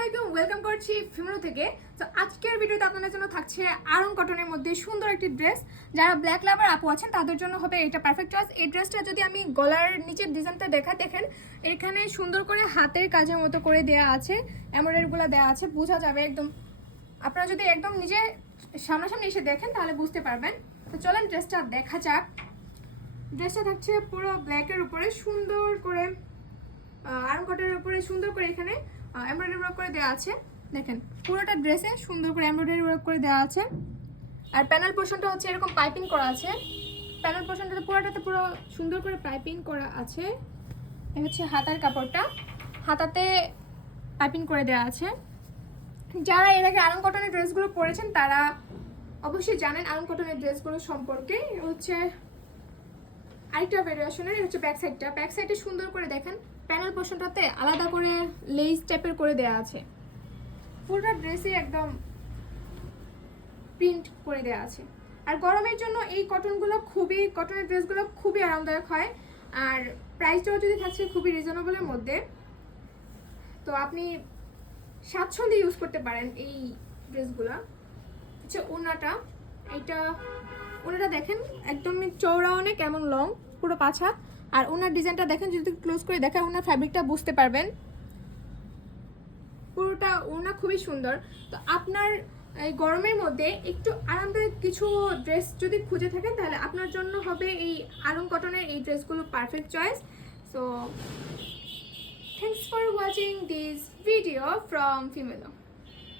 আলাইকুম, ওয়েলকাম করছি ফিমেলো থেকে। তো আজকের ভিডিওতে আপনাদের জন্য থাকছে আরং কটনের মধ্যে সুন্দর একটি ড্রেস। যারা ব্ল্যাক লাভার আপু আছেন তাদের জন্য হবে এটা পারফেক্ট চয়েস। এই ড্রেসটা যদি আমি গলার নিচের ডিজাইনটা দেখেন, এখানে সুন্দর করে হাতের কাজের মতো করে দেওয়া আছে, এমব্রয়ডারিগুলো দেওয়া আছে, বোঝা যাবে একদম। আপনারা যদি একদম নিজে সামনাসামনি এসে দেখেন তাহলে বুঝতে পারবেন। তো চলেন ড্রেসটা দেখা যাক। ড্রেসটা থাকছে পুরো ব্ল্যাকের উপরে সুন্দর করে আরং কটনের উপরে সুন্দর করে এখানে এমব্রয়ডারি ওয়ার্ক করে দেওয়া আছে। দেখেন পুরোটা ড্রেসে সুন্দর করে এমব্রয়ডারি ওয়ার্ক করে দেওয়া আছে। আর প্যানেল পোর্শনটা হচ্ছে এরকম পাইপিং করা আছে। প্যানেল পোর্শনটাতে পুরোটাতে পুরো সুন্দর করে পাইপিং করা আছে। এই হচ্ছে হাতার কাপড়টা, হাতাতে পাইপিং করে দেওয়া আছে। যারা এর আগে আরং কটনের ড্রেসগুলো পরেছেন তারা অবশ্যই জানেন আরং কটনের ড্রেসগুলো সম্পর্কে। হচ্ছে আরেকটা ভেরিয়েশনের হচ্ছে ব্যাক সাইডটা। ব্যাক সাইডে সুন্দর করে দেখেন প্যানেল পোর্শনটাতে আলাদা করে লেস টাইপের করে দেওয়া আছে। পুরোটা ড্রেসে একদম প্রিন্ট করে দেওয়া আছে। আর গরমের জন্য এই কটনের ড্রেসগুলো খুবই আরামদায়ক হয়। আর প্রাইসটাও যদি থাকছে খুবই রিজনেবলের মধ্যে, তো আপনি স্বাচ্ছন্দ্যে ইউজ করতে পারেন এই ড্রেসগুলো। হচ্ছে ওড়নাটা, ওড়নাটা দেখেন একদমই চওড়া, অনেক এমন লং, পুরো পাছা। আর ওনার ডিজাইনটা দেখেন, যদি ক্লোজ করে দেখেন ওনার ফ্যাব্রিকটা বুঝতে পারবেন। পুরোটা ওনা খুবই সুন্দর। তো আপনার এই গরমের মধ্যে একটু আরামদায়ক কিছু ড্রেস যদি খুঁজে থাকেন তাহলে আপনার জন্য হবে এই আরং কটনের এই ড্রেসগুলো perfect choice. So thanks for watching this video from ফিমেলো।